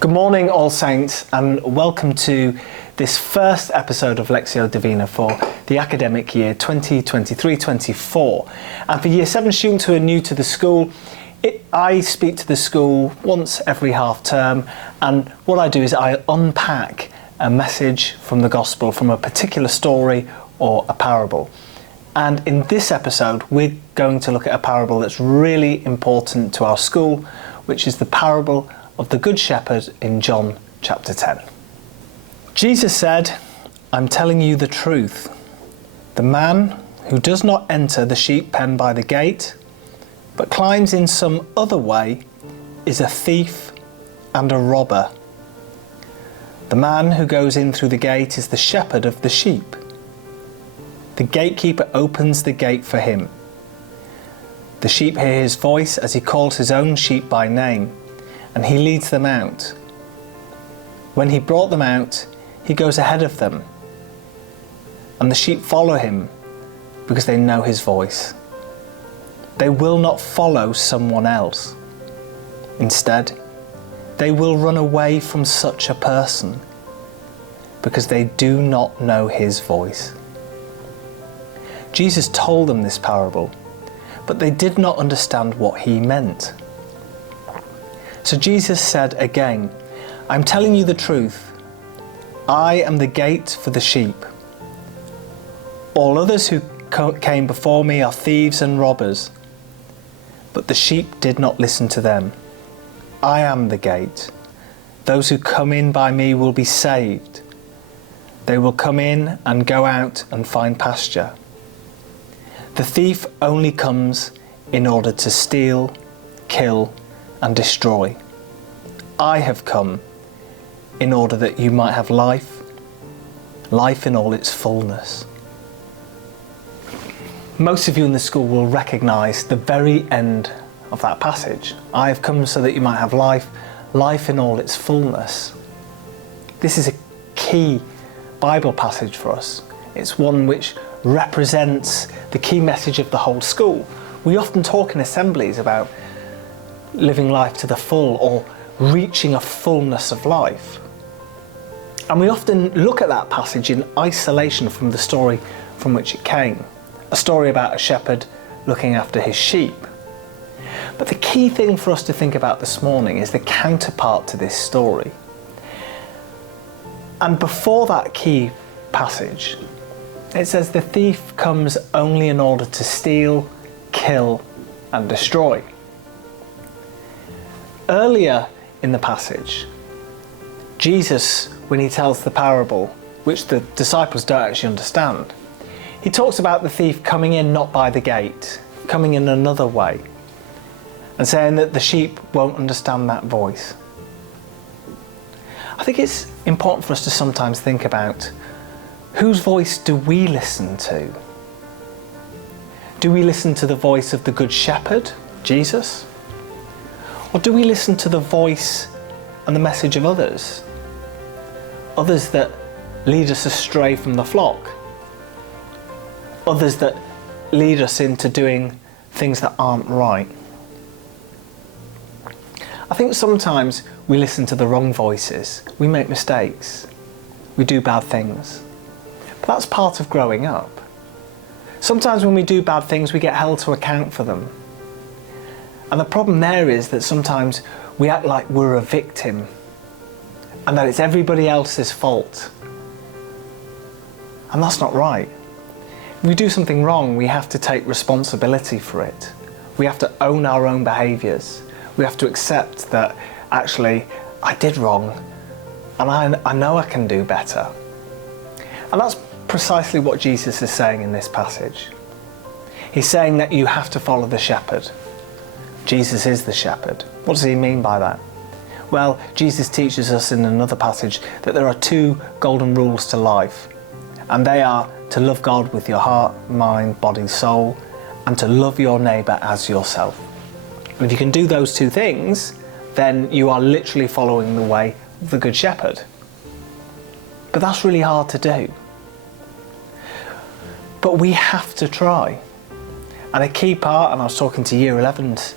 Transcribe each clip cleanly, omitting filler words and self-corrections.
Good morning, All Saints, and welcome to this first episode of Lectio Divina for the academic year 2023-24. And for Year 7 students who are new to the school, I speak to the school once every half term, and what I do is I unpack a message from the Gospel, from a particular story or a parable. And in this episode, we're going to look at a parable that's really important to our school, which is the parable of the Good Shepherd in John chapter 10. Jesus said, "I'm telling you the truth. The man who does not enter the sheep pen by the gate, but climbs in some other way, is a thief and a robber. The man who goes in through the gate is the shepherd of the sheep. The gatekeeper opens the gate for him. The sheep hear his voice as he calls his own sheep by name, and he leads them out. When he brought them out, he goes ahead of them, and the sheep follow him because they know his voice. They will not follow someone else. Instead, they will run away from such a person because they do not know his voice." Jesus told them this parable, but they did not understand what he meant. So Jesus said again, "I'm telling you the truth. I am the gate for the sheep. All others who came before me are thieves and robbers, but the sheep did not listen to them. I am the gate. Those who come in by me will be saved. They will come in and go out and find pasture. The thief only comes in order to steal, kill, and destroy. I have come in order that you might have life in all its fullness." Most of you in the school will recognise the very end of that passage. I have come so that you might have life in all its fullness. This is a key Bible passage for us. It's one which represents the key message of the whole school. We often talk in assemblies about living life to the full or reaching a fullness of life. And we often look at that passage in isolation from the story from which it came, a story about a shepherd looking after his sheep. But the key thing for us to think about this morning is the counterpart to this story. And before that key passage, it says the thief comes only in order to steal, kill, and destroy. Earlier in the passage, Jesus, when he tells the parable, which the disciples don't actually understand, he talks about the thief coming in not by the gate, coming in another way, and saying that the sheep won't understand that voice. I think it's important for us to sometimes think about, whose voice do we listen to? Do we listen to the voice of the Good Shepherd, Jesus? Or do we listen to the voice and the message of others? Others that lead us astray from the flock? Others that lead us into doing things that aren't right? I think sometimes we listen to the wrong voices. We make mistakes. We do bad things. But that's part of growing up. Sometimes when we do bad things, we get held to account for them. And the problem there is that sometimes we act like we're a victim and that it's everybody else's fault. And that's not right. If we do something wrong, we have to take responsibility for it. We have to own our own behaviours. We have to accept that actually I did wrong and I know I can do better. And that's precisely what Jesus is saying in this passage. He's saying that you have to follow the shepherd. Jesus is the shepherd. What does he mean by that? Well, Jesus teaches us in another passage that there are two golden rules to life, and they are to love God with your heart, mind, body, soul, and to love your neighbour as yourself. And if you can do those two things, then you are literally following the way of the Good Shepherd. But that's really hard to do. But we have to try. And a key part, and I was talking to Year 11s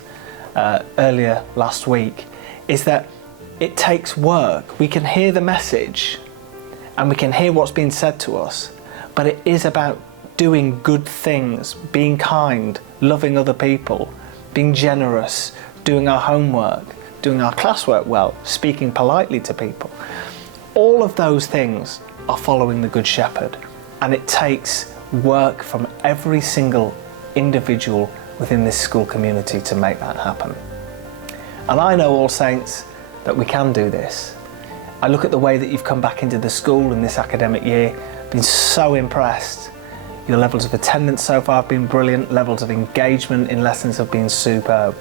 earlier last week, is that it takes work. We can hear the message and we can hear what's being said to us, but it is about doing good things, being kind, loving other people, being generous, doing our homework, doing our classwork well, speaking politely to people. All of those things are following the Good Shepherd, and it takes work from every single individual within this school community to make that happen. And I know, All Saints, that we can do this. I look at the way that you've come back into the school in this academic year, been so impressed. Your levels of attendance so far have been brilliant, levels of engagement in lessons have been superb.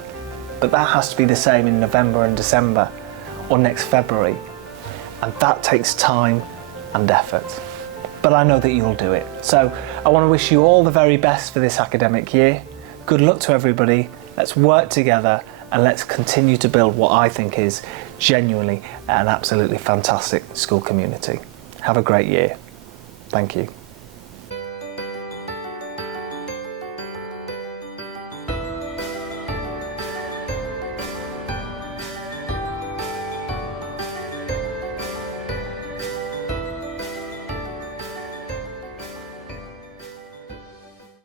But that has to be the same in November and December, or next February. And that takes time and effort. But I know that you'll do it. So I want to wish you all the very best for this academic year. Good luck to everybody. Let's work together and let's continue to build what I think is genuinely an absolutely fantastic school community. Have a great year. Thank you.